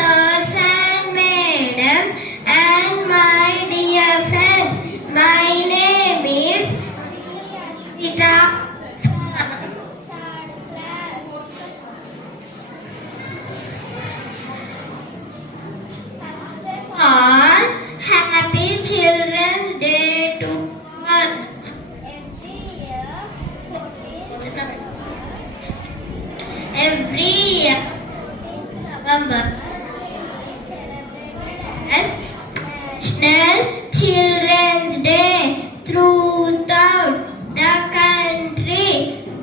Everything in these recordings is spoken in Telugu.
Sirs and madams and my dear friends, my name is Vita. On Happy Children's Day to all. Every year, November as National Children's Day throughout the country.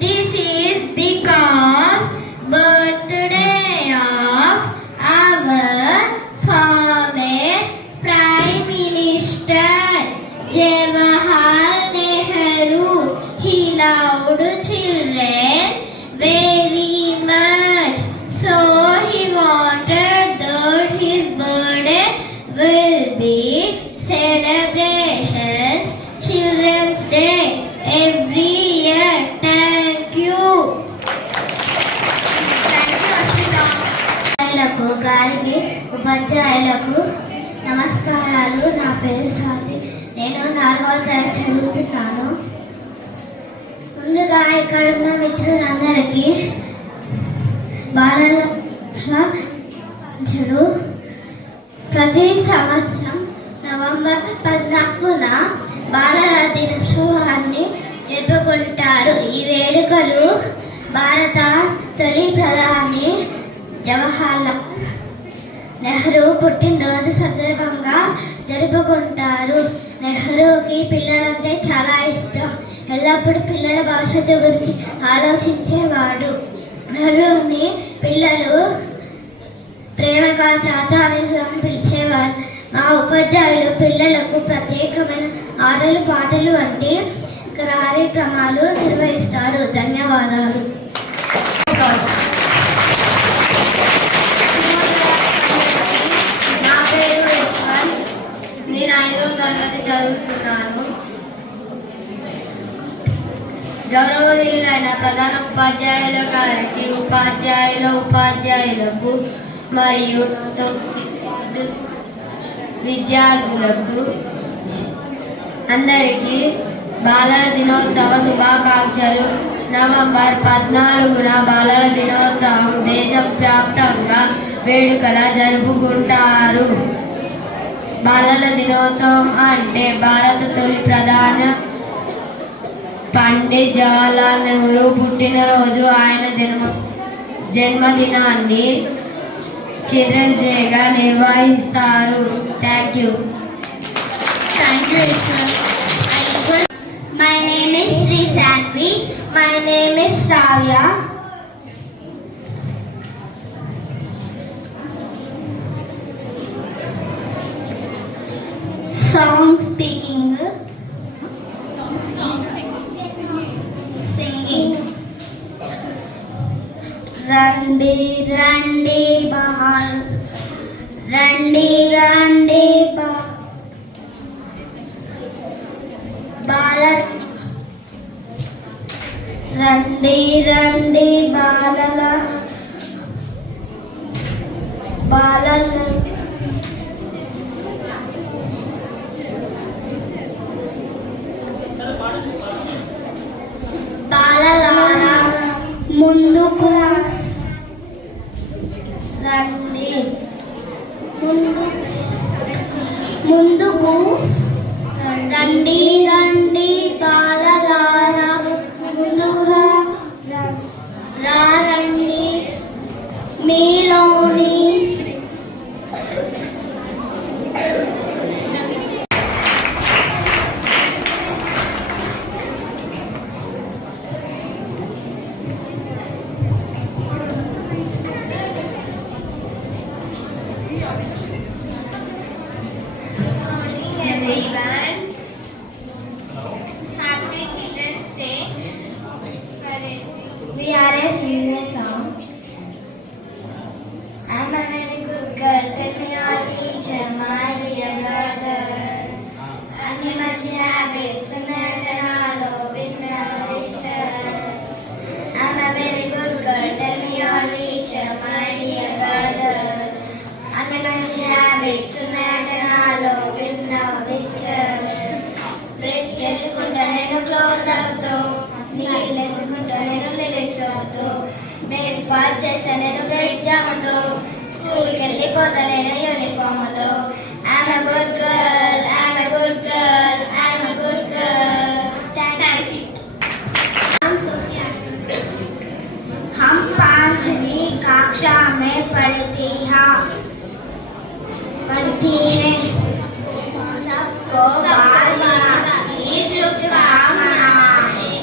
This is because birthday of our former Prime Minister Jawaharlal Nehru. He loved children very much, so he wanted that his birthday will be celebrations Children's Day every year. Thank you. గారికి ఉపాధ్యాయులకు నమస్కారాలు. నా పేరు స్వాతి. నేను 4వ తరగతి చదువుతున్నాను. ముందుగా ఇక్కడ ఉన్న మిత్రులందరికీ బాలలు ప్రతి సంవత్సరం నవంబర్ 14న బాలల దినోత్సవాన్ని జరుపుకుంటారు. ఈ వేడుకలు భారత తొలి ప్రధాని జవహర్లాల్ నెహ్రూ పుట్టినరోజు సందర్భంగా జరుపుకుంటారు. నెహ్రూకి పిల్లలంటే చాలా ఇష్టం. ఎల్లప్పుడూ పిల్లల భవిష్యత్తు గురించి ఆలోచించేవాడు. నెహ్రూని పిల్లలు ప్రేమగా చాచా అని పిలిచేవారు. మా ఉపాధ్యాయులు పిల్లలకు ప్రత్యేకమైన ఆటలు పాటలు వంటి కార్యక్రమాలు నిర్వహిస్తారు. ధన్యవాదాలు. నా పేరు యశ్వంత్. నేను 5వ తరగతి చదువుతున్నాను. గౌరవనీయులైన ప్రధాన ఉపాధ్యాయుల గారికి, ఉపాధ్యాయులకు మరియు విద్యార్థులకు అందరికీ బాలల దినోత్సవ శుభాకాంక్షలు. నవంబర్ 14న బాలల దినోత్సవం దేశవ్యాప్తంగా వేడుకల జరుపుకుంటారు. బాలల దినోత్సవం అంటే భారత తొలి ప్రధాని పండిత్ జవహర్లాల్ నెహ్రూ పుట్టినరోజు. ఆయన జన్మదినాన్ని చిల్డ్రన్స్ డేగా నిర్వహిస్తారు. Thank you. My name is Sri Sanvi. My name is Savya. Song speaking. Singing. Randi Randi Bahal. Randi Randi Balan. Randi Randi Balala. Balala. బాలలారా ముందుకు రండి. ముందుకు రండి రండి బాలలారా ముందుగా రండి. మీలోని everyone. Happy Children's Day. We are a singing song. I'm a very good girl. Tell me your teacher, my dear brother. Any much habits and I follow with my sister. I'm a very good girl. నేను క్లోజ్ అవుతూ, నీళ్ళేసుకుంటూ నేను లిరిక్స్ అవుతూ, బ్రేక్ఫాస్ట్ చేసా నేను బ్రేక్ జాముతో, స్కూల్కి వెళ్ళిపోతా నేను యూనిఫామ్లో. I'm a good girl, I'm a good girl, I'm a good girl. Thank you. हम पांचवी कक्षा में पढ़ती हैं, सबको बाल दिवस की शुभकामनाएं।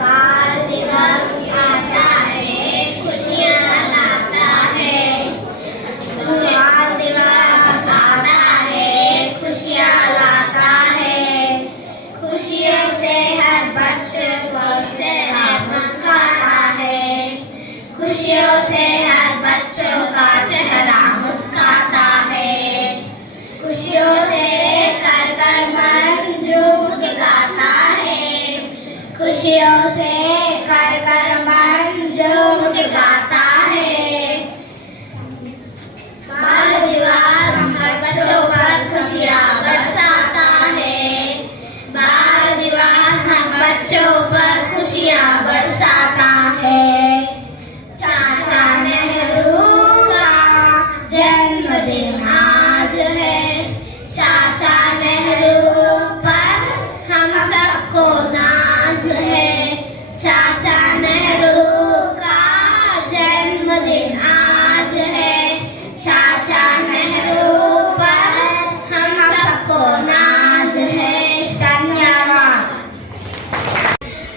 बाल दिवस आता है, खुशियाँ लाता है। बाल दिवस आता है, खुशियाँ लाता है। खुशियों से हर बच्चे को चेहरा मुस्कुराता है। खुशियों से हर बच्चों का चेहरा मुस्कुराता है। खुशियों से कर कर मन झूम गाता है। खुशियों से कर कर मन झूम गाता है। बाल दिवस हर बच्चों पर खुशियाँ बरसाता है। बाल दिवस हम बच्चों पर खुशियाँ बरसाता है। चाचा नेहरू का जन्मदिन आज है। चाचा नेहरू पर हम सबको नाज है। चाचा नेहरू का जन्मदिन आज है। चाचा नेहरू पर हम सबको नाज है। धन्यवाद।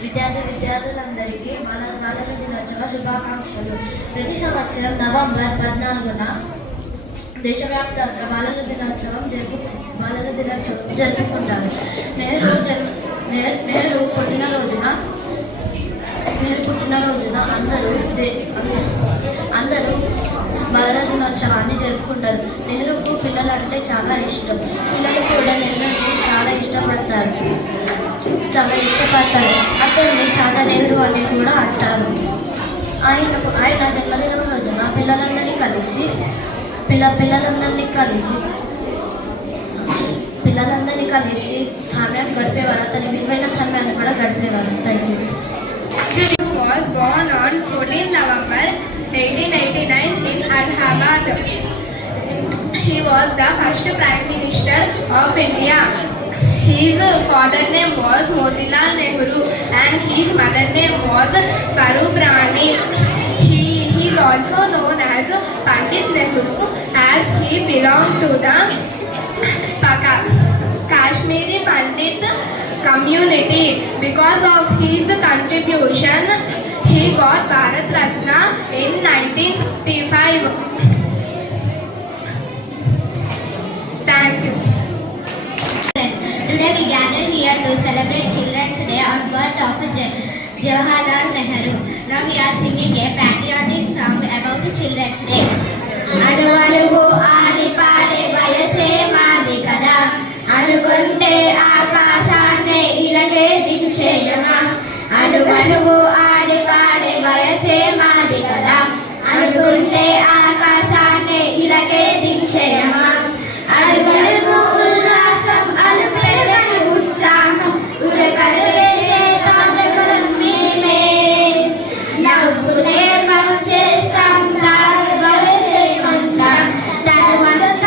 విద్యార్థులందరికీ బాలల దినోత్సవ శుభాకాంక్షలు. ప్రతి సంవత్సరం నవంబర్ 14న దేశవ్యాప్తంగా బాలల దినోత్సవం జరుపుకుంటారు. నెహ్రూ పుట్టినరోజున అందరూ బాలల దినోత్సవాన్ని జరుపుకుంటారు. నెహ్రూకు పిల్లలంటే చాలా ఇష్టం. పిల్లలు కూడా నెహ్రూని చాలా ఇష్టపడతారు. అతన్ని చాచా నెహ్రూ అని కూడా అంటారు. ఆయన జన్మదినం రోజున పిల్లలందరినీ కలిసి సమయం గడిపేవారు. అతని విలువైన సమయాన్ని కూడా గడిపేవారు. Thank you. Was born on 14 November 1889 in Allahabad. He was the first Prime Minister of India. His father name was Motilal Nehru and his mother name was Swarup Rani. He is also known as Pandit Nehru as he belonged to the Kashmiri Pandit community. Because of his contribution, he got Bharat Ratna in 1955. Thank you. Today we gather here to celebrate Children's Day on birth of Jawaharlal Nehru. Now we are singing a patriotic song about Children's Day. అడు అడుగు ఆడి పాడే వయసే మాది కదా, అనుకుంటే ఆకాశాన్ని ఇలాగే దించేయమా. అడుగడుగు ఆడి పాడే వయసే మాది కదా, అనుకుంటే ఆకాశాన్ని ఇలాగే దించేయమా. అడుగడుగు ఉల్లాసం అలుపెరగని ఉత్సాహం ఉరకలేసే తారకులం మేమే. నవ్వులే మనం చేస్తాం, దారి వదిలేమంటాం, తరువాత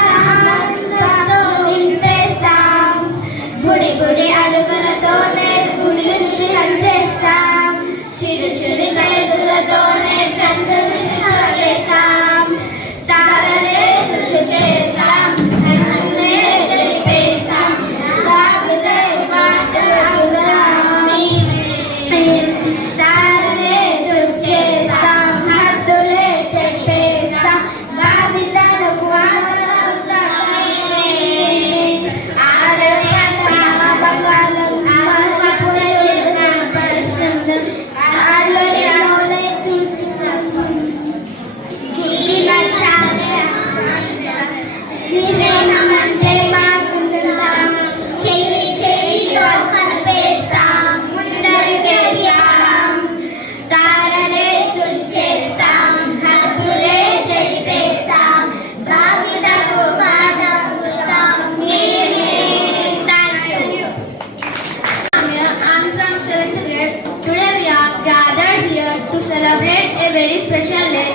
very special day,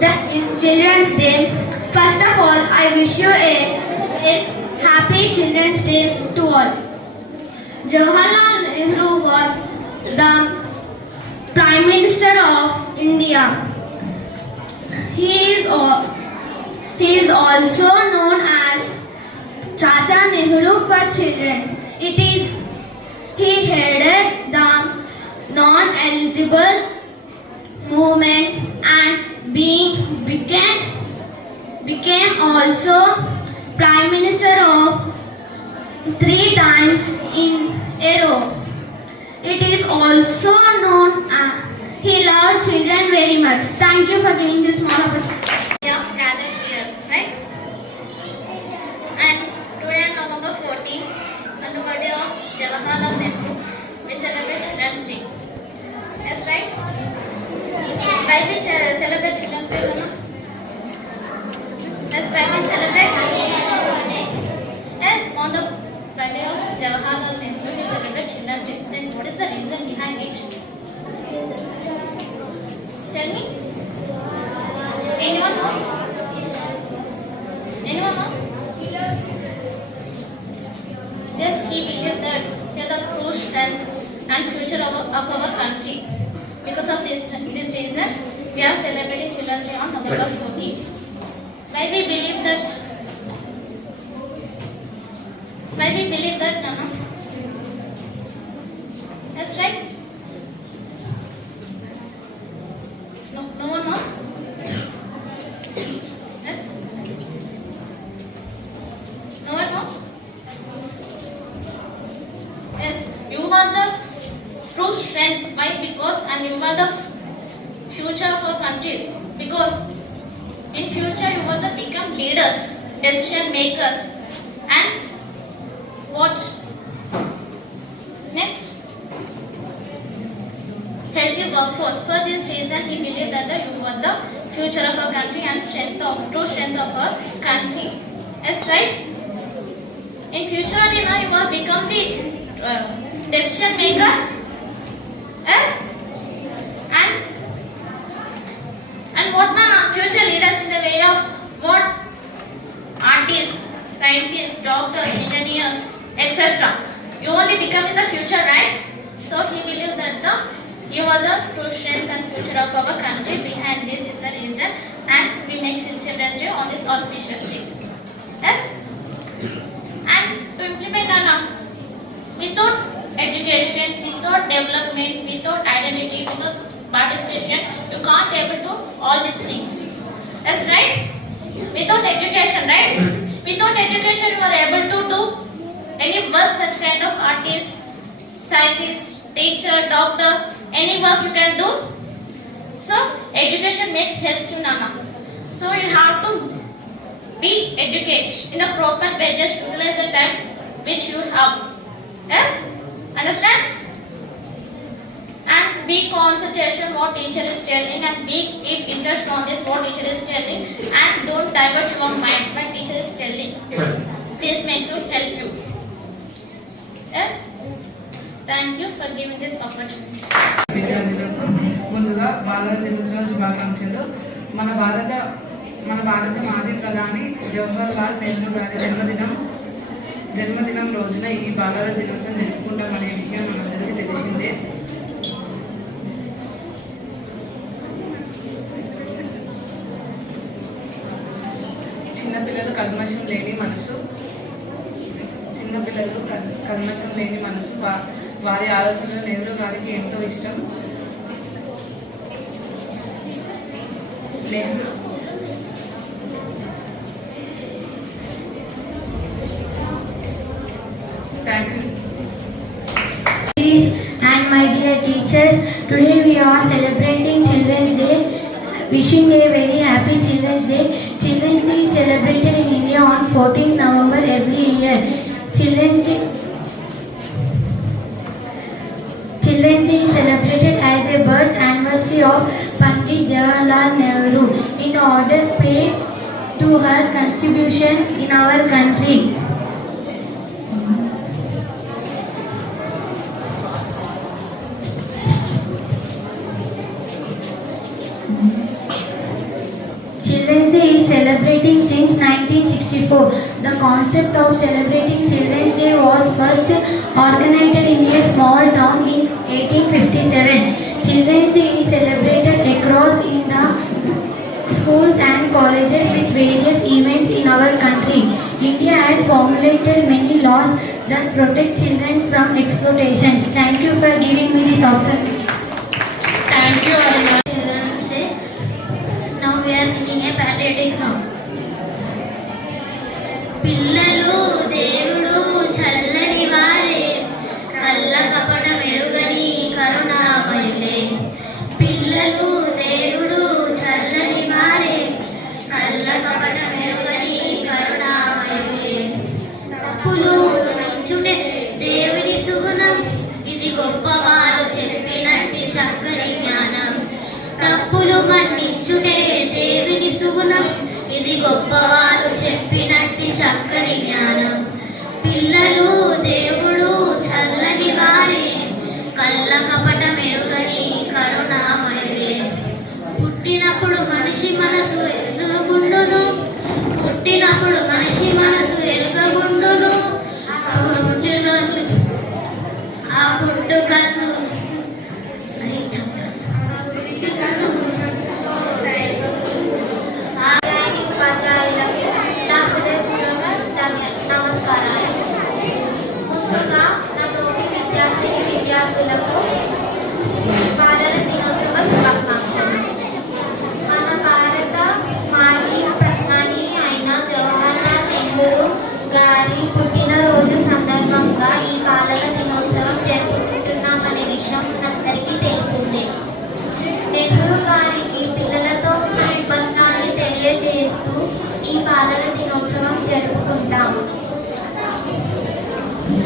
that is Children's Day. First of all, I wish you a happy Children's Day to all. Jawaharlal Nehru was the Prime Minister of India. He is also known as Chacha Nehru for children. He headed the non-eligible movement and became also Prime Minister of 3 times in a row. It is also known he loved children very much. Thank you for giving this small opportunity. Gathered here, right? And today on November 14, on the birthday of Jawaharlal Nehru, we celebrate Children's Day. Yes, right? Why we celebrate Children's Day, Mama? Yes, why we celebrate? Yes, on the birthday of Jawaharlal Nehru, we celebrate Children's Day. Then what is the reason behind it? Tell me. Anyone knows? Anyone knows? Yes, he believed that he is the true strength and future of our country. Because of this reason, we are celebrating Children's Day on November 14. Why we believe that? Why we believe that, Nana? Yes, right? No one knows? Yes? No one knows? Yes, you are the true strength. Why? Because and you are the future of our country. Because in future you want to become leaders, decision makers, and what? Next? Healthy workforce. For this reason, he believed that you are the future of our country and true strength of our country. Yes, right? In future, you will become the decision makers. Yes? And what the future leaders in the way of what? Artists, scientists, doctors, engineers, etc. You only become in the future, right? So he believed that you are the true strength and future of our country. Behind this is the reason, and we make Children's Day on this auspicious day. Yes? And to implement without education, without development, without identity, without participation, you can't able to all these things. That's right? Without education, right? Without education, you are able to do any work such kind of artist, scientist, teacher, doctor, any work you can do. So education helps you, Nana. So you have to be educated in a proper way. Just utilize the time which you have. Yes? Understand? And be concentration what teacher is telling, and keep interest on this what teacher is telling, and don't divert your mind when teacher is telling. This may should help you. Yes? Thank you for giving this opportunity. విద్యార్థులకు ముందుగా బాలల దినోత్సవ శుభాకాంక్షలు. మన భారత మాజీ ప్రధాని జవహర్లాల్ నెహ్రూ గారి జన్మదినం రోజున ఈ బాలల దినోత్సవం జరుపుకుంటామనే విషయం మనందరికీ తెలిసిందే. చిన్నపిల్లలు కల్మషం లేని మనసు వారి ఆలోచనలు నెహ్రూ గారికి ఎంతో ఇష్టం. Thank you. And my dear teachers, today we are celebrating Children's Day. Wishing a very happy Children's Day. Children's Day is celebrated in India on 14th November every year. Children's Day is celebrated as a birth anniversary of Pandit Jawaharlal Nehru in order to pay to her contribution in our country. 1964. The concept of celebrating Children's Day was first organized in a small town in 1857. Children's Day is celebrated across in the schools and colleges with various events in our country. India has formulated many laws that protect children from exploitations. Thank you for giving me this opportunity. Thank you very much. Children's Day. Now we are singing a patriotic song. పిల్లలు దేవుడు చల్లని వారే కళ్ళ కపట మెరుగని కరుణామయులే. పిల్లలు దేవుడు చల్లని వారే కళ్ళ కపట మెరుగని కరుణామయులే. తప్పులు క్షమించుటే దేవుని సుగుణం, ఇది గొప్పవారు చెప్పినట్టి చక్కని జ్ఞానం. తప్పులు మన్నించుటే దేవుని సుగుణం, ఇది గొప్పవారు చెప్పినట్టి చక్కని జ్ఞానం. పిల్లలు దేవుడు చల్లని వారే కళ్ళ కపట మెరుగని కరుణామయులే. పుట్టినప్పుడు మనిషి మనసు ఎరుగగుండును, పుట్టినప్పుడు మనిషి మనసు ఎరుగగుండును. ఆ పుట్టుకను నా హృదయపూర్వక నమస్కారాలు. ముందుగా నా తోటి విద్యార్థులకు బాలల దినోత్సవ శుభాకాంక్షలు. మన భారత మాజీ ప్రధాని అయిన జవహర్లాల్ నెహ్రూ గారి పుట్టినరోజు సందర్భంగా ఈ బాలల దినోత్సవం జరుపుకుంటున్నామనే విషయం అందరికీ తెలిసిందే. నెహ్రూ గారికి పిల్లలతో అనుబంధాన్ని తెలియజేస్తూ ఈ బాలల దినోత్సవం జరుపుకుంటాము.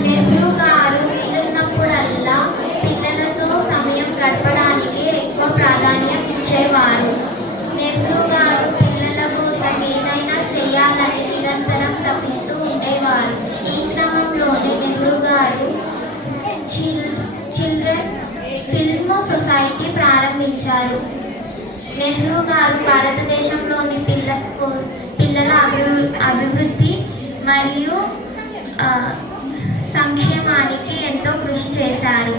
నెహ్రూ గారు వీలున్నప్పుడల్లా పిల్లలతో సమయం గడపడానికి ఎక్కువ ప్రాధాన్యం ఇచ్చేవారు. నెహ్రూ గారు పిల్లల కోసం ఏదైనా చేయాలని నిరంతరం తప్పిస్తూ ఉండేవారు. ఈ క్రమంలోనే నెహ్రూ గారు చిల్డ్రన్ ఫిల్మ్ సొసైటీ ప్రారంభించారు. నెహ్రూ గారు భారతదేశంలోని పిల్లల అభివృద్ధి మరియు సంక్షేమానికి ఎంతో కృషి చేశారు.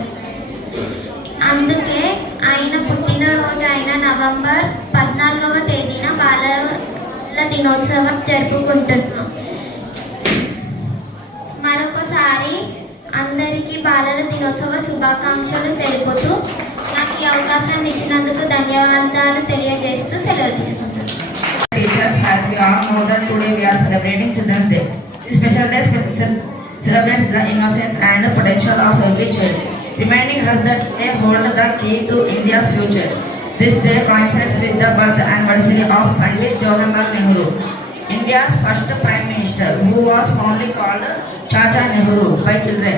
అందుకే ఆయన పుట్టినరోజు అయిన నవంబర్ 14వ తేదీన బాలల దినోత్సవం జరుపుకుంటున్నాం. మరొకసారి అందరికీ బాలల దినోత్సవ శుభాకాంక్షలు తెలుపుతూ నాకు ఈ అవకాశాన్ని ఇచ్చినందుకు ధన్యవాదాలు తెలియజేస్తూ సెలవు తీసుకుంటాను. Teachers, as we all know that today we are celebrating Children's Day. This special day celebrates the innocence and potential of every child, reminding us that they hold the key to India's future. This day coincides with the birth anniversary of Pandit Jawaharlal Nehru, India's first Prime Minister, who was fondly called Chacha Nehru by children.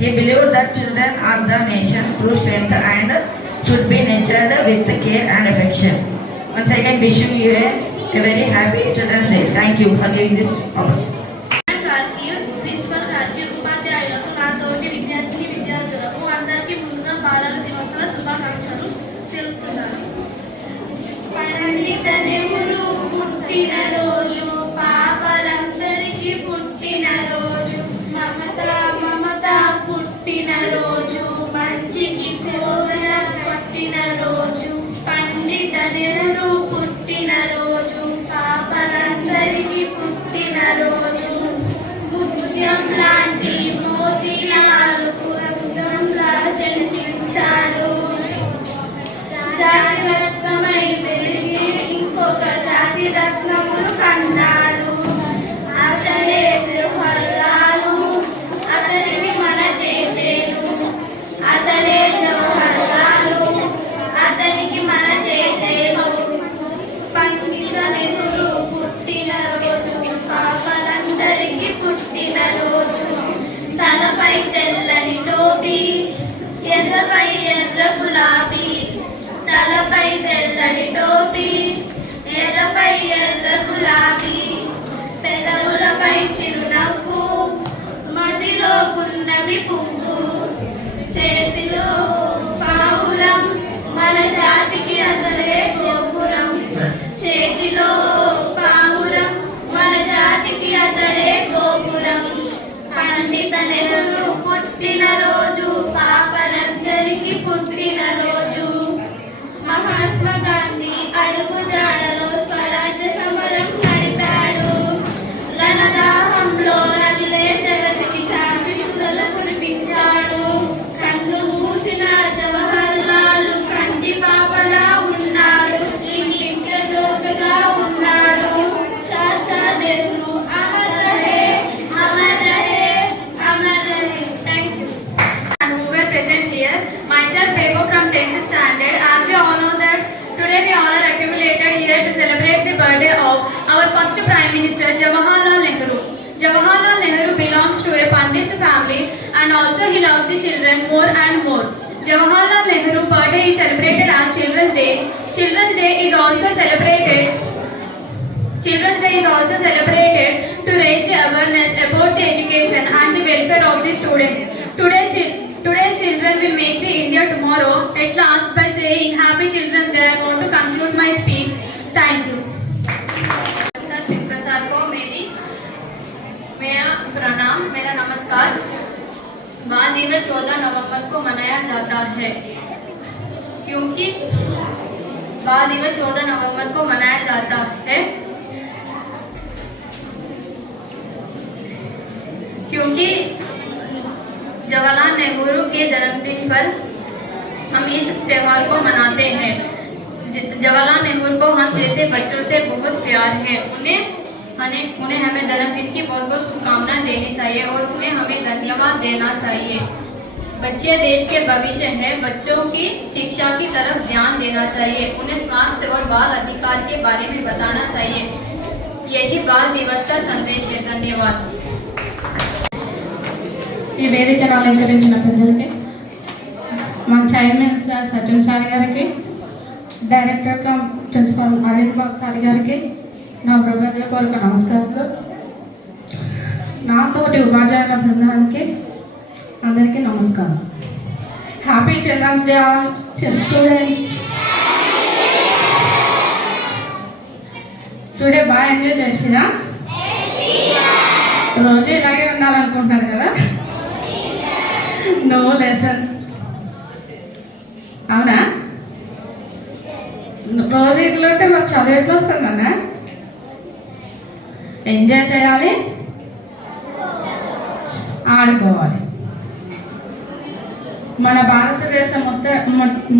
He believed that children are the nation's true strength and should be nurtured with care and affection. Once again, wishing you a very happy Children's Day. Thank you for giving this opportunity. Principal గారికి, ఉపాధ్యాయులకు, నా తోటి విద్యార్థులకు అందరికీ ముందుగా బాలల దినోత్సవ శుభాకాంక్షలు తెలుపుతున్నాను. పండిత నెహ్రూ పుట్టినరోజు పాపలందరికీ పుట్టినరోజు, మమత పుట్టినరోజు, మంచికి కోవెల పుట్టినరోజు. పండిత నెహ్రూ పుట్టినరోజు పాపలందరికీ పుట్టినరోజు, Mr. Jawaharlal Nehru. Jawaharlal Nehru belongs to a Pandit's family and also he loved the children more and more. Jawaharlal Nehru birthday is celebrated as Children's Day. Children's Day is also celebrated to raise the awareness about the education and the welfare of the students. Today's children will make the India tomorrow. At last, by saying Happy Children's Day, I want to conclude my speech. Thank you. प्रसाद को मेरा प्रणाम, मेरा नमस्कार। बाल दिवस 14 नवंबर को मनाया जाता है क्योंकि बाल दिवस 14 नवंबर को मनाया जाता है क्योंकि जवाहरलाल नेहरू के जन्मदिन पर हम इस त्यौहार को मनाते हैं। जवाहरलाल नेहरू को हम जैसे बच्चों से बहुत प्यार है। उन्हें हमें जन्मदिन की बहुत बहुत शुभकामनाएं देनी चाहिए और उन्हें हमें धन्यवाद देना चाहिए। बच्चे देश के भविष्य हैं। बच्चों की शिक्षा की तरफ ध्यान देना चाहिए। उन्हें स्वास्थ्य और बाल अधिकार के बारे में बताना चाहिए। यही बाल दिवस का संदेश है। धन्यवाद। ఈ వేదికను అలంకరించిన పెద్దలకి, మా చైర్మన్ సార్ సజ్జన్ సార్ గారికి, director cum principal Arvind Babu sir గారికి నా హృదయపూర్వక నమస్కారాలు. నాతోటి ఉపాధ్యాయుల బృందానికి అందరికీ నమస్కారం. Happy children's day all students. Today బాగా ఎంజాయ్ చేసినా? రోజు ఇలాగే ఉండాలనుకుంటున్నారు కదా? నో లెసన్స్, అవునా? రోజు ఇట్లా ఉంటే మరి చదువు ఎట్లా వస్తుందన్నా? ఎంజాయ్ చేయాలి, ఆడుకోవాలి. మన భారతదేశం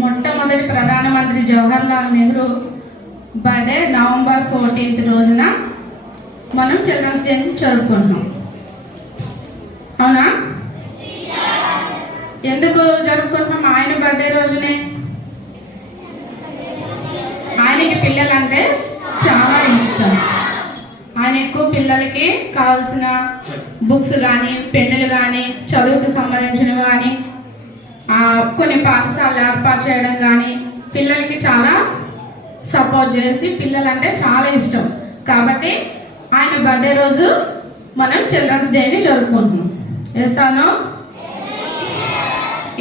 మొట్టమొదటి ప్రధానమంత్రి జవహర్లాల్ నెహ్రూ బర్త్డే నవంబర్ 14 రోజున మనం చిల్డ్రన్స్ డే జరుపుకుంటున్నాం, అవునా? ఎందుకు జరుపుకుంటున్నాం ఆయన బర్త్డే రోజునే? ఆయనకి పిల్లలంటే చాలా ఇష్టం. ఆయన ఎక్కువ పిల్లలకి కావాల్సిన బుక్స్ కానీ, పెన్నులు కానీ, చదువుకు సంబంధించినవి కానీ, కొన్ని పాఠశాలలు ఏర్పాటు చేయడం కానీ పిల్లలకి చాలా సపోర్ట్ చేసి, పిల్లలంటే చాలా ఇష్టం. కాబట్టి ఆయన బర్త్డే రోజు మనం చిల్డ్రన్స్ డేని జరుపుకుంటున్నాం. చేస్తాను.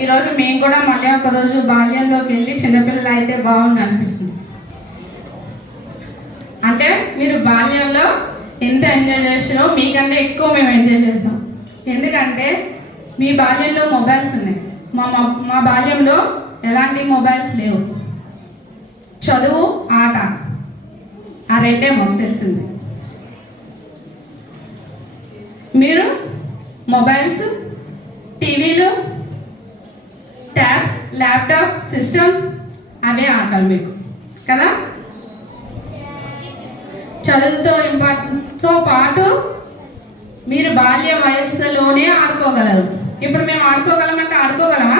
ఈరోజు మేము కూడా మళ్ళీ ఒకరోజు బాల్యంలోకి వెళ్ళి చిన్నపిల్లలు అయితే బాగుంది అనిపిస్తుంది. అంటే మీరు బాల్యంలో ఎంత ఎంజాయ్ చేసారో మీకంటే ఎక్కువ మేము ఎంజాయ్ చేస్తాం. ఎందుకంటే మీ బాల్యంలో మొబైల్స్ ఉన్నాయి, మా బాల్యంలో ఎలాంటి మొబైల్స్ లేవు. చదువు, ఆట, ఆ రెండే మాకు తెలిసింది. మీరు మొబైల్స్, టీవీలు, ట్యాబ్స్, ల్యాప్టాప్, సిస్టమ్స్, అవే ఆటలు మీకు కదా. చదువుతో పాటు మీరు బాల్య వయస్సులోనే ఆడుకోగలరు. ఇప్పుడు మేము ఆడుకోగలమంటే ఆడుకోగలమా?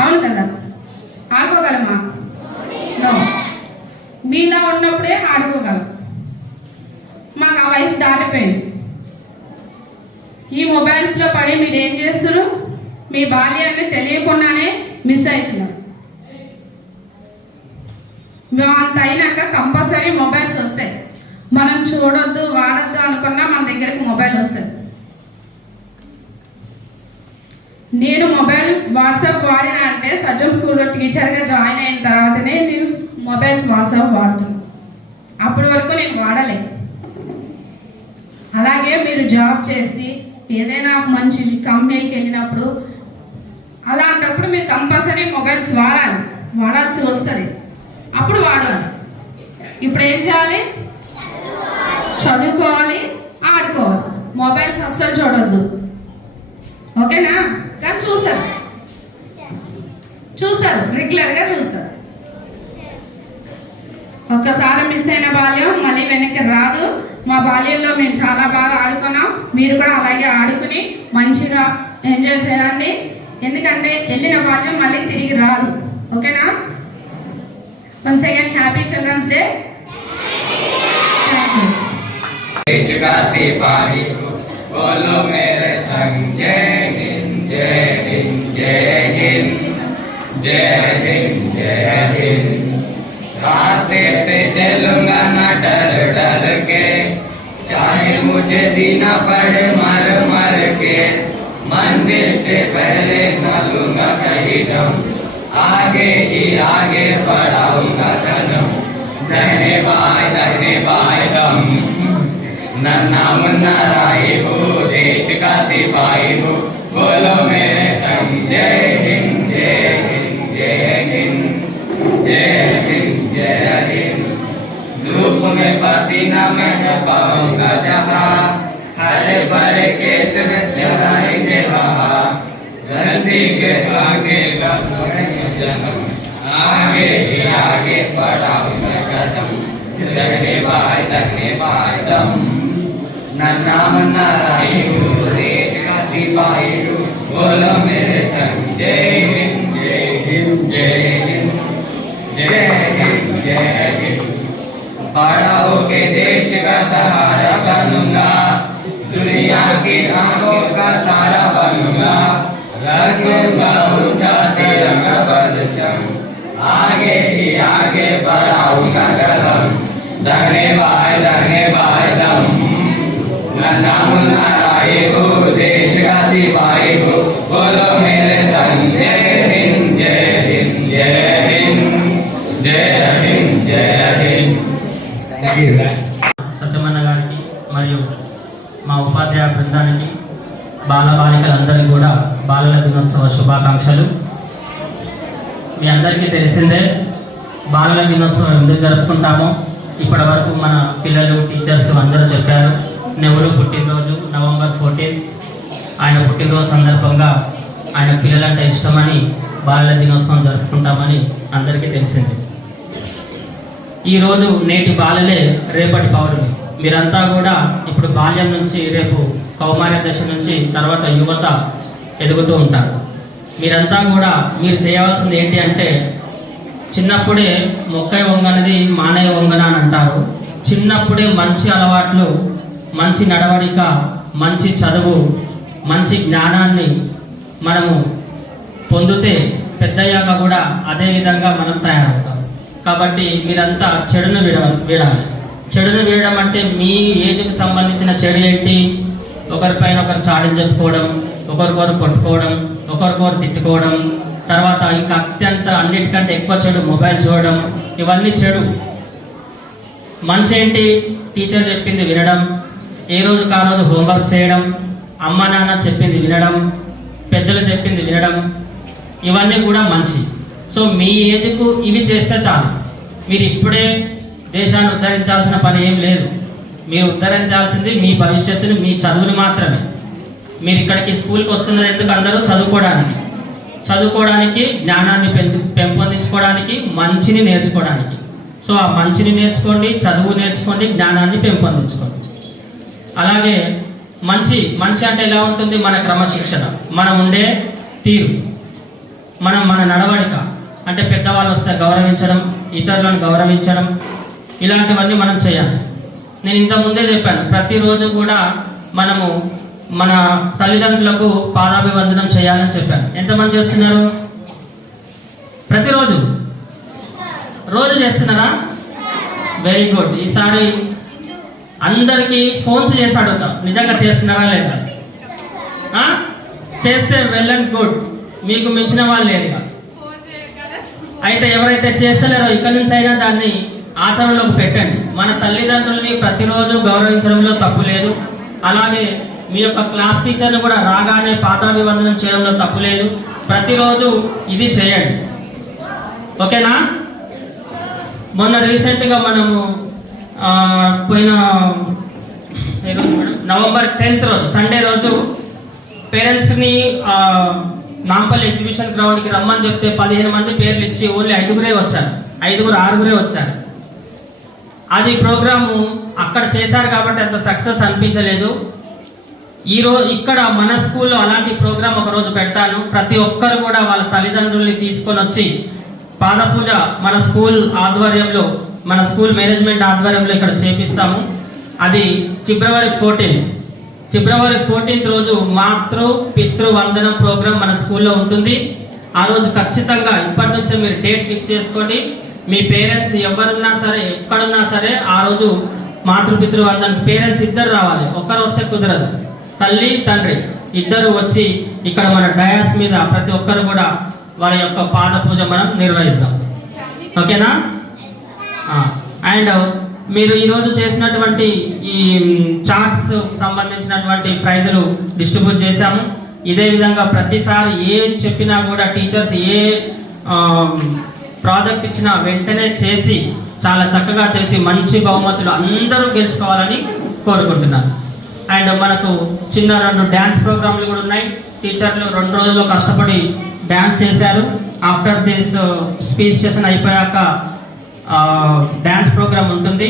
అవును కదా, ఆడుకోగలమా? నో. మీలో ఉన్నప్పుడే ఆడుకోగలం. మాకు ఆ వయసు దాటిపోయింది. ఈ మొబైల్స్లో పడి మీరు ఏం చేస్తారు? మీ బాల్యాన్ని తెలియకుండానే మిస్ అవుతున్నారు. మేము అంత అయినాక కంపల్సరీ మొబైల్స్ వస్తాయి. మనం చూడొద్దు, వాడొద్దు అనుకున్నా మన దగ్గరికి మొబైల్ వస్తుంది. నేను మొబైల్ వాట్సాప్ వాడినా అంటే సజ్జన్ స్కూల్లో టీచర్గా జాయిన్ అయిన తర్వాతనే నేను మొబైల్స్ వాట్సాప్ వాడుతున్నాను. అప్పటి వరకు నేను వాడలేదు. అలాగే మీరు జాబ్ చేసి ఏదైనా మంచి కంపెనీకి వెళ్ళినప్పుడు అలాంటప్పుడు మీరు కంపల్సరీ మొబైల్స్ వాడాల్సి వస్తుంది. అప్పుడు వాడాలి. ఇప్పుడు ఏం చేయాలి? చదువుకోవాలి, ఆడుకోవాలి. మొబైల్స్ అస్సలు చూడొద్దు, ఓకేనా? కానీ చూస్తారు రెగ్యులర్గా చూస్తారు. ఒక్కసారి మిస్ అయిన బాల్యం మళ్ళీ వెనక్కి రాదు. మా బాల్యంలో మేము చాలా బాగా ఆడుకున్నాం. మీరు కూడా అలాగే ఆడుకుని మంచిగా ఎంజాయ్ చేయండి. ఎందుకంటే వెళ్ళిన బాల్యం మళ్ళీ తిరిగి రాదు, ఓకేనా? Once again happy children's day. Thank you. देश का सिपाही हूँ, बोलो मेरे संग जय हिंद जय हिंद जय हिंद जय हिंद जय हिंद। रास्ते पे चलूंगा ना डर डर के, चाहे मुझे जीना पड़े मर मर के। मंदिर से पहले न लूंगा कहीं दम, आगे ही आगे बढ़ाऊंगा कदम। दहने बाएं दम, नन्ना मुन्ना राही हूँ, देश का सिपाही हूँ, बोलो मेरे संग जय हिंद जय हिंद जय हिंद जय हिंद जय हिंद। धूप में पसीना मैं पाऊंगा जहाँ, हरे भरे खेत में जलाएंगे वहाँ। गंदी के आगे जन्म, आगे ही आगे बढ़ाऊंगा कदम। दहने बाएं दम, नन्ना मुन्ना राही हूँ, देश का सिपाही हूँ, बोलो मेरे संग जय हिंद जय हिंद जय हिंद जय हिंद जय हिंद। बड़ा होके देश का सहारा बनूंगा, दुनिया की आंखों का तारा बनूंगा। रखूंगा ऊंचा तिरंगा परचम, आगे ही आगे बढ़ाऊंगा कदम। दहने बाएं दम, नन्ना मुन्ना राही हूँ, देश का सिपाही हूँ, बोलो मेरे संग जय हिंद जय हिंद जय हिंद जय हिंद जय हिंद। సత్యమన్న గారికి మరియు మా ఉపాధ్యాయ బృందానికి బాలబాలికలందరికీ కూడా బాలల దినోత్సవ శుభాకాంక్షలు. మీ అందరికీ తెలిసిందే బాలల దినోత్సవం ఎందుకు జరుపుకుంటామో ఇప్పటి వరకు మన పిల్లలు టీచర్స్ అందరూ చెప్పారు. నెహ్రూ పుట్టినరోజు నవంబర్ 14, ఆయన పుట్టినరోజు సందర్భంగా ఆయన పిల్లలంటే ఇష్టమని బాలల దినోత్సవం జరుపుకుంటామని అందరికీ తెలిసింది. ఈరోజు నేటి బాలలే రేపటి పౌరులు. మీరంతా కూడా ఇప్పుడు బాల్యం నుంచి రేపు కౌమార్య దశ నుంచి తర్వాత యువత ఎదుగుతూ ఉంటారు. మీరంతా కూడా మీరు చేయవలసింది ఏంటి అంటే, చిన్నప్పుడే మొక్కై వంగనది మానయ్య వంగన అని అంటారు. చిన్నప్పుడే మంచి అలవాట్లు, మంచి నడవడిక, మంచి చదువు, మంచి జ్ఞానాన్ని మనము పొందితే పెద్దయ్యాక కూడా అదే విధంగా మనం తయారవుతాం. కాబట్టి మీరంతా చెడును వీడాలి. చెడును వీడడం అంటే మీ ఏజ్కి సంబంధించిన చెడు ఏంటి? ఒకరిపైన ఒకరు చాడీలు చెప్పుకోవడం, ఒకరికొకరు కొట్టుకోవడం, ఒకరికొకరు తిట్టుకోవడం, తర్వాత ఇంకా అత్యంత అన్నిటికంటే ఎక్కువ చెడు మొబైల్ చూడడం. ఇవన్నీ చెడు. మంచి ఏంటి? టీచర్ చెప్పింది వినడం, ఏ రోజుకి ఆ రోజు హోంవర్క్ చేయడం, అమ్మ నాన్న చెప్పింది వినడం, పెద్దలు చెప్పింది వినడం, ఇవన్నీ కూడా మంచి. సో మీ ఏజ్కు ఇవి చేస్తే చాలు. మీరు ఇప్పుడే దేశాన్ని ఉద్ధరించాల్సిన పని ఏం లేదు. మీరు ఉద్ధరించాల్సింది మీ భవిష్యత్తుని, మీ చదువుని మాత్రమే. మీరు ఇక్కడికి స్కూల్కి వస్తున్నది ఎందుకు? అందరూ చదువుకోవడానికి, జ్ఞానాన్ని పెంపొందించుకోవడానికి, మంచిని నేర్చుకోవడానికి. సో ఆ మంచిని నేర్చుకోండి, చదువు నేర్చుకోండి, జ్ఞానాన్ని పెంపొందించుకోండి. అలాగే మంచి అంటే ఎలా ఉంటుంది? మన క్రమశిక్షణ, మనం ఉండే తీరు, మన నడవడిక, అంటే పెద్దవాళ్ళు వస్తే గౌరవించడం, ఇతరులను గౌరవించడం, ఇలాంటివన్నీ మనం చేయాలి. నేను ఇంతకుముందే చెప్పాను, ప్రతిరోజు కూడా మనము మన తల్లిదండ్రులకు పాదాభివందనం చేయాలని చెప్పాను. ఎంతమంది చేస్తున్నారు? ప్రతిరోజు రోజు చేస్తున్నారా? Very good. ఈసారి అందరికీ ఫోన్స్ చేసి అడుగుతాం, నిజంగా చేస్తున్నారా లేదా? చేస్తే వెల్ అండ్ గుడ్, మీకు మించిన వాళ్ళు లేరుగా. అయితే ఎవరైతే చేస్తలేరో ఇక్కడి నుంచి అయినా దాన్ని ఆచరణలోకి పెట్టండి. మన తల్లిదండ్రుల్ని ప్రతిరోజు గౌరవించడంలో తప్పు లేదు. అలాగే మీ యొక్క క్లాస్ టీచర్ని కూడా రాగానే పాదాభివందనం చేయడంలో తప్పు లేదు. ప్రతిరోజు ఇది చేయండి, ఓకేనా? మొన్న రీసెంట్గా మనము పోయిన నవంబర్ 10th రోజు, సండే రోజు పేరెంట్స్ని నాంపల్లి ఎగ్జిబిషన్ గ్రౌండ్కి రమ్మని చెప్తే 15 మంది పేర్లు ఇచ్చి ఓన్లీ 6 వచ్చారు. అది ప్రోగ్రాము అక్కడ చేశారు కాబట్టి అంత సక్సెస్ అనిపించలేదు. ఈరోజు ఇక్కడ మన స్కూల్లో అలాంటి ప్రోగ్రామ్ ఒకరోజు పెడతాను. ప్రతి ఒక్కరు కూడా వాళ్ళ తల్లిదండ్రుల్ని తీసుకొని వచ్చి పాదపూజ మన స్కూల్ ఆధ్వర్యంలో, మన స్కూల్ మేనేజ్మెంట్ ఆధ్వర్యంలో ఇక్కడ చేపిస్తాము. అది ఫిబ్రవరి 14th రోజు మాతృ పితృ వందనం ప్రోగ్రాం మన స్కూల్లో ఉంటుంది. ఆ రోజు ఖచ్చితంగా ఇప్పటి నుంచే మీరు డేట్ ఫిక్స్ చేసుకోండి. మీ పేరెంట్స్ ఎవరున్నా సరే ఎక్కడున్నా సరే ఆ రోజు మాతృపితృ వందనం పేరెంట్స్ ఇద్దరు రావాలి. ఒక్కరు వస్తే కుదరదు. తల్లి తండ్రి ఇద్దరు వచ్చి ఇక్కడ మన డయాస్ మీద ప్రతి ఒక్కరు కూడా వారి యొక్క పాద పూజ మనం నిర్వహిస్తాం. ఓకేనా? అండ్ మీరు ఈరోజు చేసినటువంటి ఈ చార్ట్స్ సంబంధించినటువంటి ప్రైజులు డిస్ట్రిబ్యూట్ చేశాము. ఇదే విధంగా ప్రతిసారి ఏ చెప్పినా కూడా టీచర్స్ ఏ ప్రాజెక్ట్ ఇచ్చినా వెంటనే చేసి చాలా చక్కగా చేసి మంచి బహుమతులు అందరూ గెలుచుకోవాలని కోరుకుంటున్నాను. అండ్ మనకు చిన్న 2 డ్యాన్స్ ప్రోగ్రాంలు కూడా ఉన్నాయి. టీచర్లు 2 రోజుల్లో కష్టపడి డ్యాన్స్ చేశారు. ఆఫ్టర్ దిస్ స్పీచ్ సెషన్ అయిపోయాక డ్యాన్స్ ప్రోగ్రామ్ ఉంటుంది.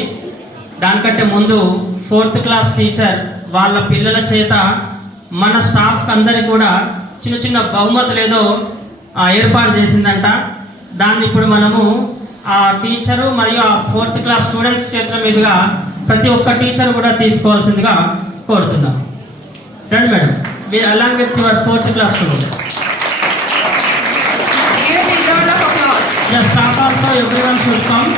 దానికంటే ముందు 4th క్లాస్ టీచర్ వాళ్ళ పిల్లల చేత మన స్టాఫ్ అందరికి కూడా చిన్న చిన్న బహుమతులు ఏదో ఏర్పాటు చేసిందంట. దాన్ని ఇప్పుడు మనము ఆ టీచరు మరియు ఆ 4th క్లాస్ స్టూడెంట్స్ చేతుల మీదుగా ప్రతి ఒక్క టీచర్ కూడా తీసుకోవాల్సిందిగా కోరుతున్నాం. రండి madam, along with your 4th class students. Staff also, everyone should come.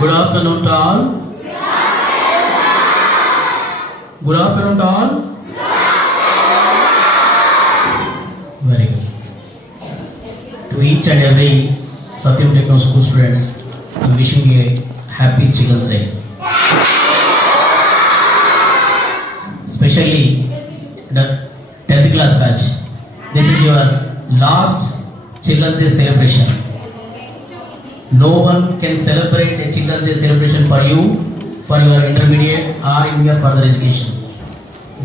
Good afternoon to all. Good afternoon to all. Very good. To each and every Satyam Techno School students, I'm wishing you a happy Children's Day. Especially the 10th class batch. This is your last Children's Day celebration. No one can celebrate a Children's Day celebration for you, for your intermediate or in your further education.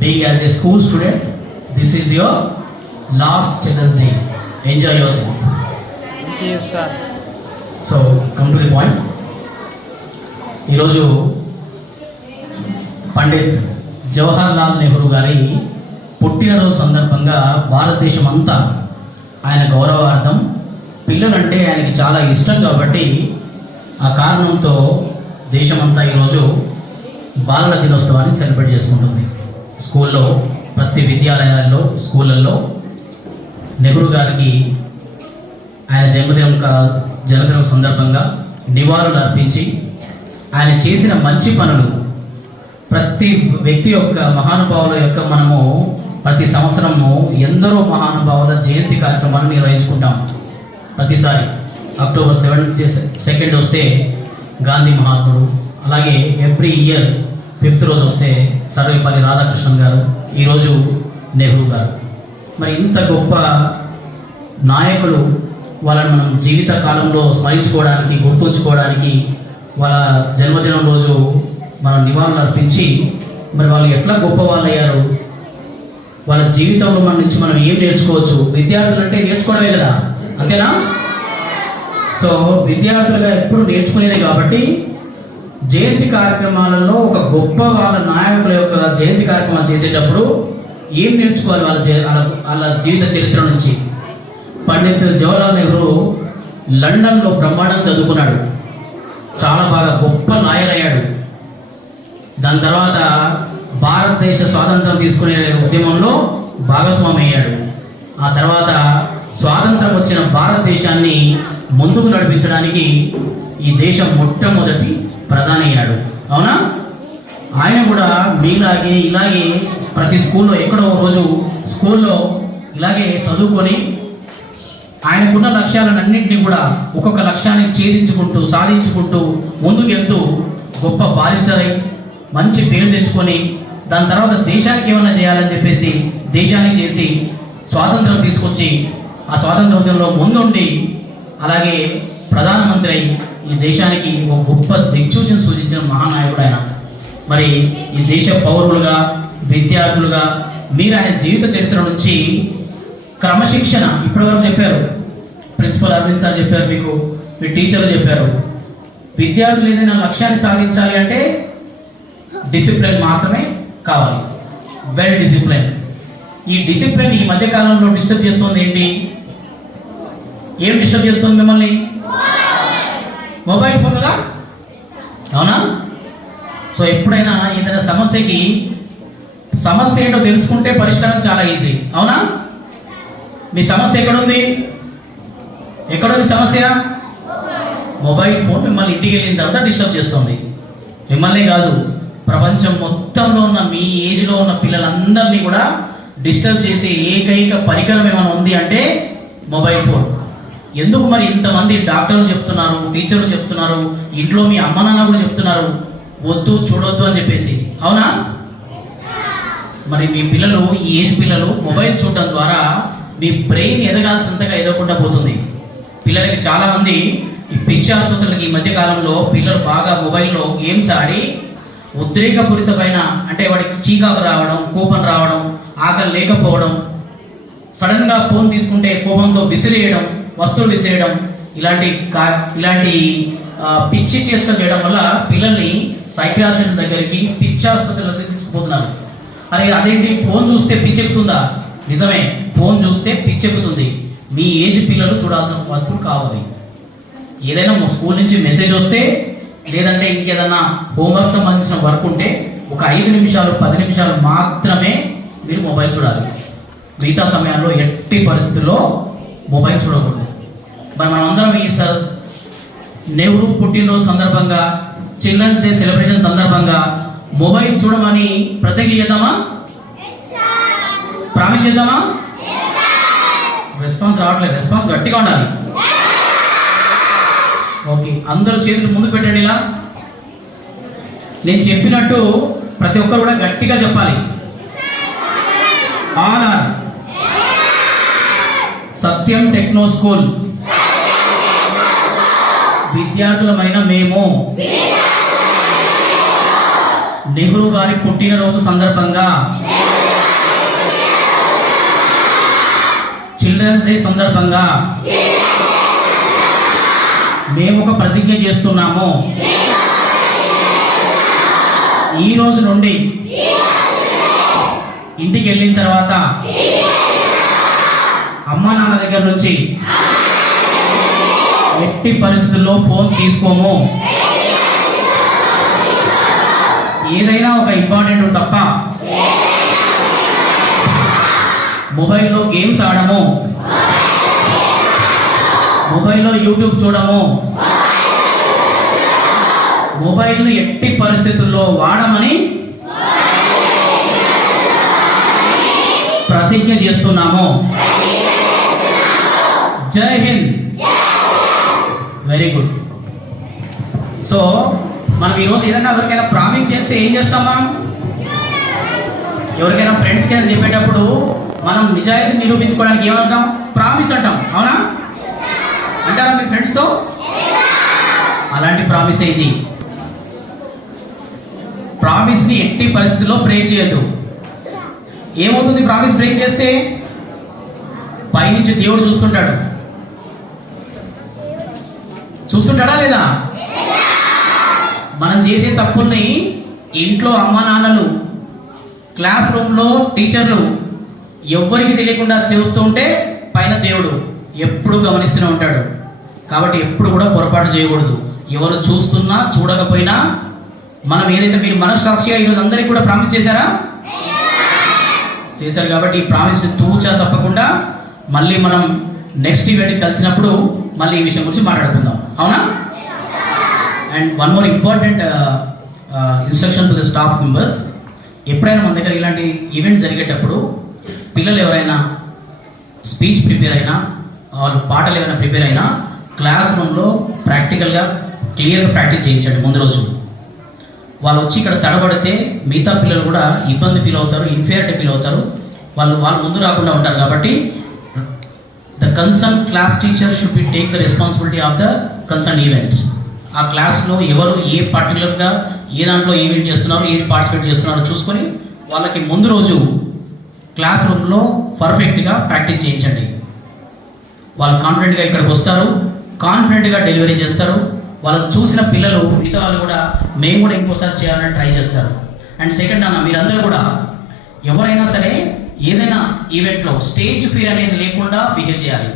Being as a school student, this is your last Children's Day. Enjoy yourself. Thank you, sir. So, come to the point. ఈరోజు పండిత్ జవహర్లాల్ నెహ్రూ గారి పుట్టినరోజు సందర్భంగా భారతదేశం అంతా ఆయన గౌరవార్థం పిల్లలంటే ఆయనకి చాలా ఇష్టం కాబట్టి ఆ కారణంతో దేశమంతా ఈరోజు బాలల దినోత్సవాన్ని సెలబ్రేట్ చేసుకుంటుంది. స్కూల్లో ప్రతి విద్యాలయాల్లో స్కూళ్ళల్లో నెహ్రూ గారికి ఆయన జన్మదినం సందర్భంగా నివాళులు అర్పించి ఆయన చేసిన మంచి పనులు ప్రతి వ్యక్తి యొక్క మహానుభావుల యొక్క మనము ప్రతి సంవత్సరము ఎందరో మహానుభావుల జయంతి కార్యక్రమాన్ని నిర్వహించుకుంటాం. ప్రతిసారి అక్టోబర్ 2 వస్తే గాంధీ మహాత్ముడు, అలాగే ఎవ్రీ ఇయర్ 5th రోజు వస్తే సర్వేపల్లి రాధాకృష్ణన్ గారు, ఈరోజు నెహ్రూ గారు. మరి ఇంత గొప్ప నాయకులు వాళ్ళని మనం జీవిత కాలంలో స్మరించుకోవడానికి గుర్తుంచుకోవడానికి వాళ్ళ జన్మదినం రోజు మనం నివాళులు అర్పించి మరి వాళ్ళు ఎట్లా గొప్ప వాళ్ళు అయ్యారు, వాళ్ళ జీవితంలో మన నుంచి మనం ఏం నేర్చుకోవచ్చు. విద్యార్థులు అంటే నేర్చుకోవడమే కదా, అంతేనా? సో విద్యార్థులుగా ఎప్పుడు నేర్చుకునేది కాబట్టి జయంతి కార్యక్రమాలలో ఒక గొప్ప వాళ్ళ నాయకుల యొక్క జయంతి కార్యక్రమాలు చేసేటప్పుడు ఏం నేర్చుకోవాలి వాళ్ళ జీవిత చరిత్ర నుంచి. పండిత్ జవహర్లాల్ నెహ్రూ లండన్లో బ్రహ్మాండం చదువుకున్నాడు, చాలా బాగా గొప్ప లాయర్ అయ్యాడు. దాని తర్వాత భారతదేశ స్వాతంత్రం తీసుకునే ఉద్యమంలో భాగస్వామి అయ్యాడు. ఆ తర్వాత స్వాతంత్రం వచ్చిన భారతదేశాన్ని ముందుకు నడిపించడానికి ఈ దేశం మొట్టమొదటి ప్రధాని అయ్యాడు. అవునా? ఆయన కూడా మీలాగే ఇలాగే ప్రతి స్కూల్లో ఎక్కడో రోజు స్కూల్లో ఇలాగే చదువుకొని ఆయనకున్న లక్ష్యాలన్నింటినీ కూడా ఒక్కొక్క లక్ష్యాన్ని ఛేదించుకుంటూ సాధించుకుంటూ ముందుకు వెళ్తూ గొప్ప బారిస్టర్ అయి మంచి పేరు తెచ్చుకొని దాని తర్వాత దేశానికి ఏమన్నా చేయాలని చెప్పేసి దేశానికి చేసి స్వాతంత్రం తీసుకొచ్చి ఆ స్వాతంత్రంలో ముందుండి అలాగే ప్రధానమంత్రి అయి ఈ దేశానికి ఒక గొప్ప దిక్సూచిని సూచించిన మహానాయకుడు ఆయన. మరి ఈ దేశ పౌరులుగా విద్యార్థులుగా మీరు ఆయన జీవిత చరిత్ర నుంచి క్రమశిక్షణ ఇప్పటివరకు చెప్పారు, ప్రిన్సిపల్ అరవింద్ సార్ చెప్పారు, మీకు మీ టీచర్లు చెప్పారు. విద్యార్థులు ఏదైనా లక్ష్యాన్ని సాధించాలి అంటే డిసిప్లిన్ మాత్రమే కావాలి. Well discipline. ఈ డిసిప్లిన్ ఈ మధ్య కాలంలో డిస్టర్బ్ చేస్తుంది ఏంటి? ఏం డిస్టర్బ్ చేస్తుంది మిమ్మల్ని? మొబైల్ ఫోన్ కదా, అవునా? సో ఎప్పుడైనా ఏదైనా సమస్య ఏంటో తెలుసుకుంటే పరిష్కారం చాలా ఈజీ, అవునా? మీ సమస్య ఎక్కడుంది? సమస్య? మొబైల్ ఫోన్ మిమ్మల్ని ఇంటికి వెళ్ళిన తర్వాత డిస్టర్బ్ చేస్తుంది. మిమ్మల్ని కాదు, ప్రపంచం మొత్తంలో ఉన్న మీ ఏజ్లో ఉన్న పిల్లలందరినీ కూడా డిస్టర్బ్ చేసే ఏకైక పరికరం ఏమైనా ఉంది అంటే మొబైల్ ఫోన్. ఎందుకు మరి ఇంతమంది డాక్టర్లు చెప్తున్నారు, టీచర్లు చెప్తున్నారు, ఇంట్లో మీ అమ్మ నాన్న కూడా చెప్తున్నారు వద్దు, చూడొద్దు అని చెప్పేసి, అవునా? మరి మీ పిల్లలు, ఈ ఏజ్ పిల్లలు మొబైల్ చూడడం ద్వారా మీ బ్రెయిన్ ఎదగాల్సినంతగా ఎదగకుండా పోతుంది. పిల్లలకి చాలామంది ఈ పిచ్చి ఆసుపత్రులకి ఈ మధ్య కాలంలో పిల్లలు బాగా మొబైల్లో గేమ్స్ ఆడి ఉద్రేకపూరితమైన, అంటే వాడికి చీకాకు రావడం, కోపం రావడం, ఆకలి లేకపోవడం, సడన్గా ఫోన్ తీసుకుంటే కోపంతో విసిరేయడం, వస్తువులు విసిరేయడం, ఇలాంటి పిచ్చి చేష్టలు చేయడం వల్ల పిల్లల్ని సైకియాట్రిస్ట్ దగ్గరికి, పిచ్చి ఆసుపత్రుల దగ్గరికి తీసుకుపోతున్నారు. అదేంటి, ఫోన్ చూస్తే పిచ్చెక్కుతుందా? నిజమే, ఫోన్ చూస్తే పిచ్చెక్కుతుంది. మీ ఏజ్ పిల్లలు చూడాల్సిన వస్తువులు కావాలి. ఏదైనా స్కూల్ నుంచి మెసేజ్ వస్తే, లేదంటే ఇంకేదన్నా హోంవర్క్ సంబంధించిన వర్క్ ఉంటే ఒక 5 నిమిషాలు 10 నిమిషాలు మాత్రమే మీరు మొబైల్ చూడాలి. మిగతా సమయాల్లో ఎట్టి పరిస్థితుల్లో మొబైల్ చూడకూడదు. మరి మనమందరం ఈ నెహ్రూ పుట్టినరోజు సందర్భంగా, చిల్డ్రన్స్ డే సెలబ్రేషన్ సందర్భంగా మొబైల్ చూడమని ప్రతిజ్ఞ చేద్దామా? ప్రామిస్ చేద్దామా? రెస్పాన్స్ రావట్లేదు, రెస్పాన్స్ గట్టిగా ఉండాలి. ఓకే, అందరూ చేతులు ముందుకు పెట్టండి. ఇలా నేను చెప్పినట్టు ప్రతి ఒక్కరు కూడా గట్టిగా చెప్పాలి. All are Satyam Techno School విద్యార్థులమైన మేము నెహ్రూ గారి పుట్టినరోజు సందర్భంగా, చిల్డ్రన్స్ డే సందర్భంగా మేము ఒక ప్రతిజ్ఞ చేస్తున్నాము. ఈ రోజు నుండి ఇంటికి వెళ్ళిన తర్వాత అమ్మా నాన్న దగ్గర నుంచి ఎట్టి పరిస్థితుల్లో ఫోన్ తీసుకోము. ఏదైనా ఒక ఇంపార్టెంట్ తప్ప మొబైల్లో గేమ్స్ ఆడము, మొబైల్లో యూట్యూబ్ చూడము, మొబైల్ను ఎట్టి పరిస్థితుల్లో వాడమని ప్రతిజ్ఞ చేస్తున్నాము. జై హింద్. Very good. సో మనం ఈరోజు ఏదైనా ఎవరికైనా ప్రామిస్ చేస్తే ఏం చేస్తాం? మనం ఎవరికైనా ఫ్రెండ్స్కి అని చెప్పేటప్పుడు మనం నిజాయితీ నిరూపించుకోవడానికి ఏమంటాం? ప్రామిస్ అంటాం, అవునా? అంటారా మీ ఫ్రెండ్స్తో? అలాంటి ప్రామిస్ ఇది. ప్రామిస్ని ఎట్టి పరిస్థితుల్లో బ్రేక్ చేయొద్దు. ఏమవుతుంది ప్రామిస్ బ్రేక్ చేస్తే? పైనుంచి దేవుడు చూస్తుంటాడా లేదా? మనం చేసే తప్పుల్ని ఇంట్లో అమ్మా నాన్నలు, క్లాస్ రూమ్లో టీచర్లు ఎవ్వరికి తెలియకుండా చేస్తూ ఉంటే పైన దేవుడు ఎప్పుడు గమనిస్తూనే ఉంటాడు. కాబట్టి ఎప్పుడు కూడా పొరపాటు చేయకూడదు. ఎవరు చూస్తున్నా చూడకపోయినా మనం ఏదైతే, మీరు మనస్సాక్షిగా ఈరోజు అందరికీ కూడా ప్రామిస్ చేశారా? చేశారు. కాబట్టి ఈ ప్రామిస్ని తూచా తప్పకుండా మళ్ళీ మనం నెక్స్ట్ ఈవెంట్కి కలిసినప్పుడు మళ్ళీ ఈ విషయం గురించి మాట్లాడుకుందాం, అవునా? And one more important instruction to the staff members. ఎప్పుడైనా మన దగ్గర ఇలాంటి ఈవెంట్స్ జరిగేటప్పుడు పిల్లలు ఎవరైనా స్పీచ్ ప్రిపేర్ అయినా, వాళ్ళు పాటలు ఏమైనా ప్రిపేర్ అయినా క్లాస్ రూమ్లో ప్రాక్టికల్గా క్లియర్గా ప్రాక్టీస్ చేయించండి. ముందు రోజు వాళ్ళు వచ్చి ఇక్కడ తడబడితే మిగతా పిల్లలు కూడా ఇబ్బంది ఫీల్ అవుతారు, ఇన్ఫీరియారిటీ ఫీల్ అవుతారు, వాళ్ళు ముందు రాకుండా ఉంటారు. కాబట్టి the concern class teacher should be take the responsibility of the concern events. ఆ క్లాస్లో ఎవరు ఏ పర్టికులర్గా ఏ దాంట్లో ఈవెంట్ చేస్తున్నారు, ఏది పార్టిసిపేట్ చేస్తున్నారో చూసుకొని వాళ్ళకి ముందు రోజు క్లాస్ రూమ్లో పర్ఫెక్ట్గా ప్రాక్టీస్ చేయించండి. వాళ్ళు కాన్ఫిడెంట్గా ఇక్కడికి వస్తారు, కాన్ఫిడెంట్గా డెలివరీ చేస్తారు. వాళ్ళని చూసిన పిల్లలు మిగతా వాళ్ళు కూడా మేము కూడా ఇంకోసారి చేయాలని ట్రై చేస్తారు. అండ్ సెకండ్ మీరందరూ కూడా ఎవరైనా సరే ఏదైనా ఈవెంట్లో స్టేజ్ ఫియర్ అనేది లేకుండా బిహేవ్ చేయాలి.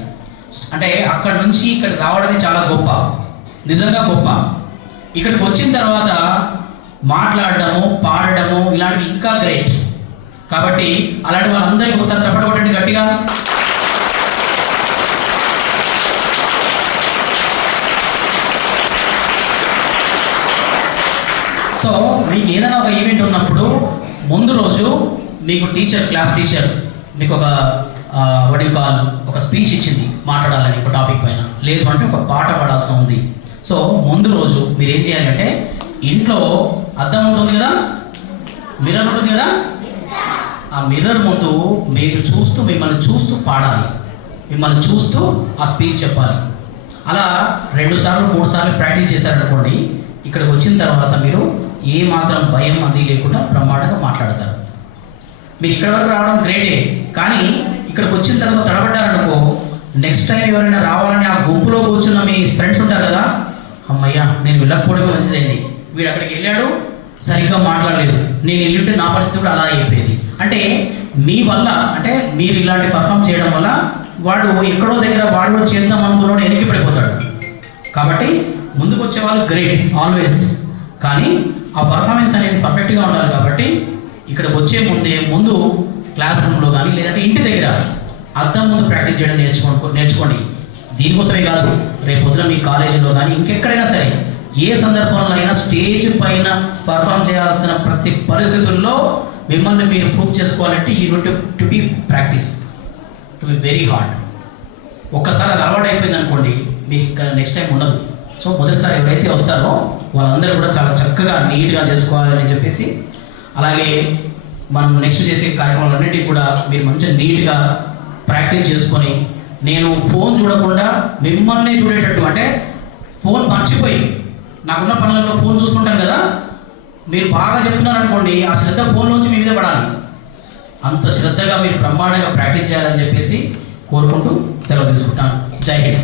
అంటే అక్కడ నుంచి ఇక్కడ రావడమే చాలా గొప్ప, నిజంగా గొప్ప. ఇక్కడికి వచ్చిన తర్వాత మాట్లాడడము, పాడడము ఇలాంటివి ఇంకా గ్రేట్. కాబట్టి అలాంటి వాళ్ళందరికీ ఒకసారి చప్పట్లు కొట్టండి గట్టిగా. సో మీకు ఏదైనా ఒక ఈవెంట్ ఉన్నప్పుడు ముందు రోజు మీకు క్లాస్ టీచర్ మీకు ఒక ఒక స్పీచ్ ఇచ్చింది మాట్లాడాలని ఒక టాపిక్ పైన, లేదు అంటే ఒక పాట పాడాల్సి ఉంది. సో ముందు రోజు మీరు ఏం చేయాలంటే ఇంట్లో అద్దం ఉంటుంది కదా, మిర్రర్ ఉంటుంది కదా, ఆ మిర్రర్ ముందు మిమ్మల్ని చూస్తూ పాడాలి, మిమ్మల్ని చూస్తూ ఆ స్పీచ్ చెప్పాలి. అలా 2 సార్లు 3 సార్లు ప్రాక్టీస్ చేశారనుకోండి, ఇక్కడికి వచ్చిన తర్వాత మీరు ఏ మాత్రం భయం అది లేకుండా బ్రహ్మాండంగా మాట్లాడతారు. మీరు ఇక్కడ వరకు రావడం గ్రేటే, కానీ ఇక్కడికి వచ్చిన తర్వాత తడబడ్డారనుకో, నెక్స్ట్ టైం ఎవరైనా రావాలని ఆ గుంపులో కూర్చున్న మీ ఫ్రెండ్స్ ఉంటారు కదా, అమ్మయ్య నేను వెళ్ళకపోవడమే మంచిదండి, వీడు అక్కడికి వెళ్ళాడు సరిగ్గా మాట్లాడలేదు, నేను వెళ్ళింటే నా పరిస్థితి కూడా అలా అయిపోయేది. అంటే మీ వల్ల, అంటే మీరు ఇలాంటి పర్ఫామ్ చేయడం వల్ల వాడు ఎక్కడో దగ్గర వాడు కూడా చేద్దాం అనుకున్నాడు వెనక్కి పడిపోతాడు. కాబట్టి ముందుకు వచ్చే వాళ్ళు గ్రేట్ ఆల్వేస్, కానీ ఆ పర్ఫార్మెన్స్ అనేది పర్ఫెక్ట్గా ఉండాలి. కాబట్టి ఇక్కడ వచ్చే ముందు క్లాస్ రూమ్లో కానీ లేదంటే ఇంటి దగ్గర అద్దం ముందు ప్రాక్టీస్ చేయడం నేర్చుకోండి. దీనికోసమే కాదు, రేపు పొద్దున మీ కాలేజీలో కానీ ఇంకెక్కడైనా సరే ఏ సందర్భంలో అయినా స్టేజ్ పైన పర్ఫామ్ చేయాల్సిన ప్రతి పరిస్థితుల్లో మిమ్మల్ని మీరు ప్రూవ్ చేసుకోవాలంటే you need to be practice, to be very hard. ఒక్కసారి అది అలవాటు అయిపోయింది అనుకోండి, మీకు నెక్స్ట్ టైం ఉండదు. సో మొదటిసారి ఎవరైతే వస్తారో వాళ్ళందరూ కూడా చాలా చక్కగా నీట్గా చేసుకోవాలని చెప్పేసి, అలాగే మనం నెక్స్ట్ చేసే కార్యక్రమాలన్నిటికీ కూడా మీరు మంచిగా నీట్గా ప్రాక్టీస్ చేసుకొని, నేను ఫోన్ చూడకుండా మిమ్మల్ని చూడేటట్టు, అంటే ఫోన్ మర్చిపోయి నాకున్న పనులలో ఫోన్ చూస్తుంటాను కదా, మీరు బాగా చెప్తున్నారు అనుకోండి, ఆ శ్రద్ధ ఫోన్లోంచి మీ మీద పడాలి. అంత శ్రద్ధగా మీరు బ్రహ్మాండంగా ప్రాక్టీస్ చేయాలని చెప్పేసి కోరుకుంటూ సెలవు తీసుకుంటాను. జై హింద్.